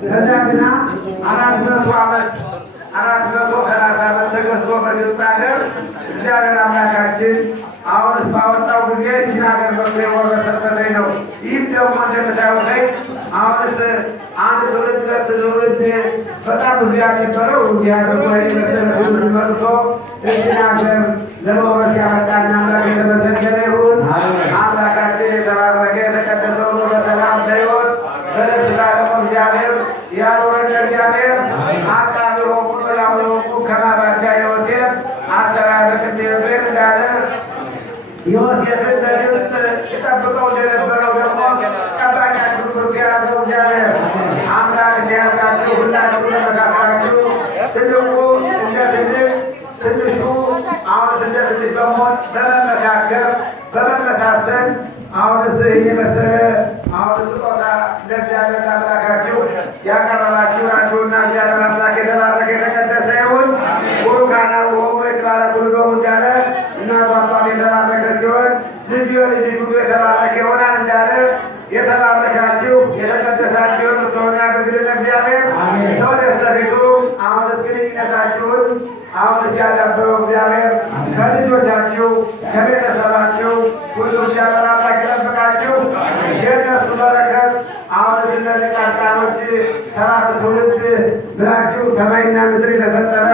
ከዚያግና 400 ዓመት 430 ዓመት ተገዝቶ በግብፅ ሀገር እግዚአብሔር አምላካችን አሁንስ ባወጣው ጊዜ ይህን ሀገር በቶ የወረሰበትኝ ነው። ይህም ደግሞ እንደምታዩተኝ አሁንስ አንድ ትውልድ ሁለት ትውልድ በጣም ብዙ ያከበረው እንዲያደርጉ አይመሰለ መርቶ ይህን ሀገር ለመውረስ ያመጣን አምላክ የተመሰገነ ይሁን። አምላካችን የተባረከ የተቀደሰው በሰላም ለሕይወት በደስታ ደግሞ እግዚአብሔር ያኖረን እግዚአብሔር አቃብሮ ቁጥራው ከማባጃ ዮሴፍ አስተራረቅ ቤት እንዳለ ዮሴፍን በግብፅ ሲጠብቀው እንደነበረው ደግሞ ጠባቂያችሁ ብሩክ ያዘው እግዚአብሔር አምላክ ሲያዛችሁ ሁላችሁ ለመካከላችሁ ትልቁ እንደ ትልቅ ትንሹ አሁንስ እንደ ትንሽ በመሆን በመመካከር በመመሳሰል አሁንስ የመሰለ አሁን ስጦታ ለእግዚአብሔር አምላካችሁ ያቀረባችሁ ናችሁና እግዚአብሔር አምላክ የተባረከ የተቀደሰ ይሁን። ቡሩካን አቡሆሙ የተባረኩ ልጆሙ እንዳለ እናቱ አባቱ የተባረከ ሲሆን ልጅ ልጅ ሁሉ የተባረከ ይሆናል እንዳለ የተባረካችሁ የተቀደሳችሁ የምትሆኑ ያድርግልን እግዚአብሔር። ለወደፊት ለፊቱ አሁንስ ግንኙነታችሁን አሁንስ ያዳበረው እግዚአብሔር ከልጆቻችሁ ከቤተሰባችሁ ሁሉ እግዚአብሔር አምላክ ይጠብቃችሁ። የእነሱ በረከት አሁንስ እነዚህ ጻድቃኖች 7 ትውልድ ብላችሁ ሰማይና ምድር የተፈጠረ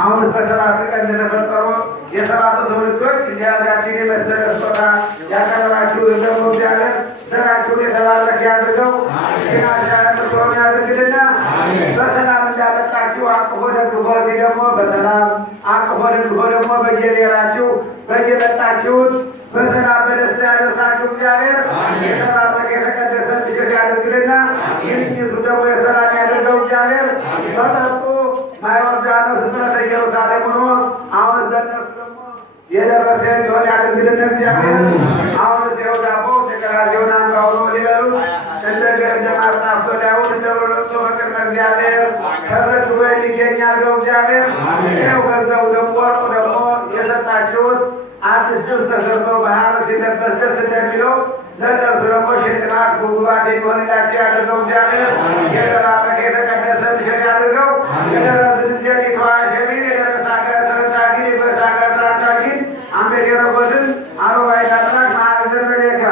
አሁንስ በ7 ቀን የተፈጠሩ የ7 ትውልዶች እንዲያዛችን የመሰለ ስጦታ ያቀረባችሁ ደግሞ እግዚአብሔር ዘራችሁን የተባረከ ያድርገው። ሽናሻ የምትሆኑ ያድርግልና በሰላም እንዳመጣችሁ አቅፎ ደግፎ እዚህ ደግሞ በሰላም አቅፎ ደግፎ ደግሞ በየብሔራችሁ በየመጣችሁት በሰላም በደስታ ያደርሳችሁ እግዚአብሔር የተባረከ የተቀደሰ ምሽት ያድርግልና ይህንቱ ደግሞ የሰላም ያደርገው እግዚአብሔር በጠጡ ማይወርዳኖስ ስመተ ኢየሩሳሌም ሆኖ አሁን በነሱ ደግሞ የደረሰ እንዲሆን ያድርግልን እግዚአብሔር። አሁን ዚው ዳቦ ተቀራዚውን አንባውሎ ሊበሉ እንደ ማስጣፍቶ ዳዊት እንደብረለቶ በቅድመ እግዚአብሔር ተዘግቦ የሚገኝ ያድርገው እግዚአብሔር። ይኸው ገንዘቡ ደግሞ ወርቁ ደግሞ የሰጣችሁት አዲስ ልብስ ተሰርቶ ባህር ሲለበስ ደስ እንደሚለው ለእነርሱ ደግሞ ሽልማት ጉባኤ የሚሆንላቸው ያደርገው እግዚአብሔር። የተባረከ የተቀደሰ ምሽት ያድርገው። የደረስን ዜት የተዋሸቢን የደረሳገ ተረሳጊን የበሳገ ትራንታጊን አሜድ የረጎትን አሮባይ ታጥራቅ ማዕዘን መሌካ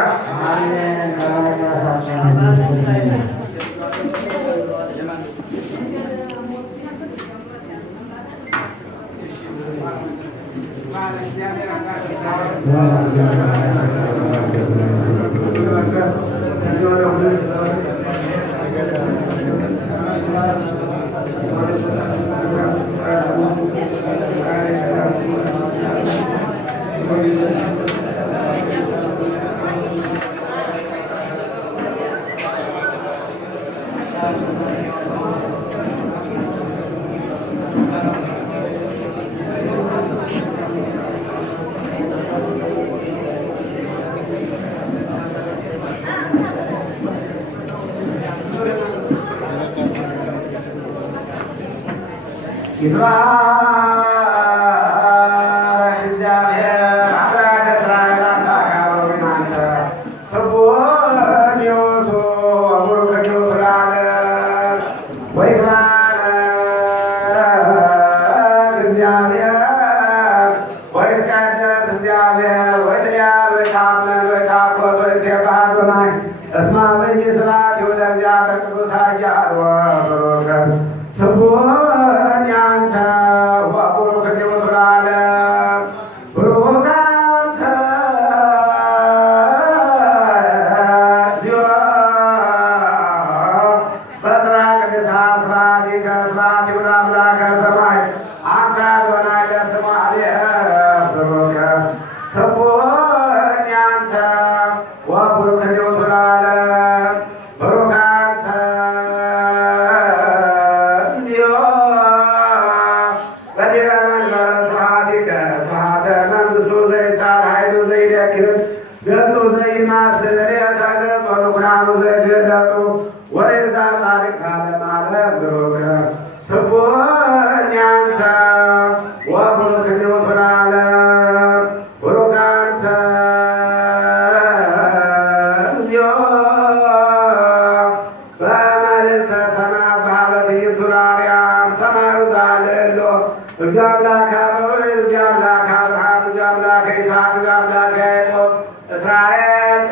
አብርሃም ሰማዩ ዛለሎ እግዚኦ አምላከ አበዊነ እግዚኦ አምላከ አብርሃም እግዚኦ አምላከ ይስሐቅ እግዚኦ አምላከ ያዕቆብ እስራኤል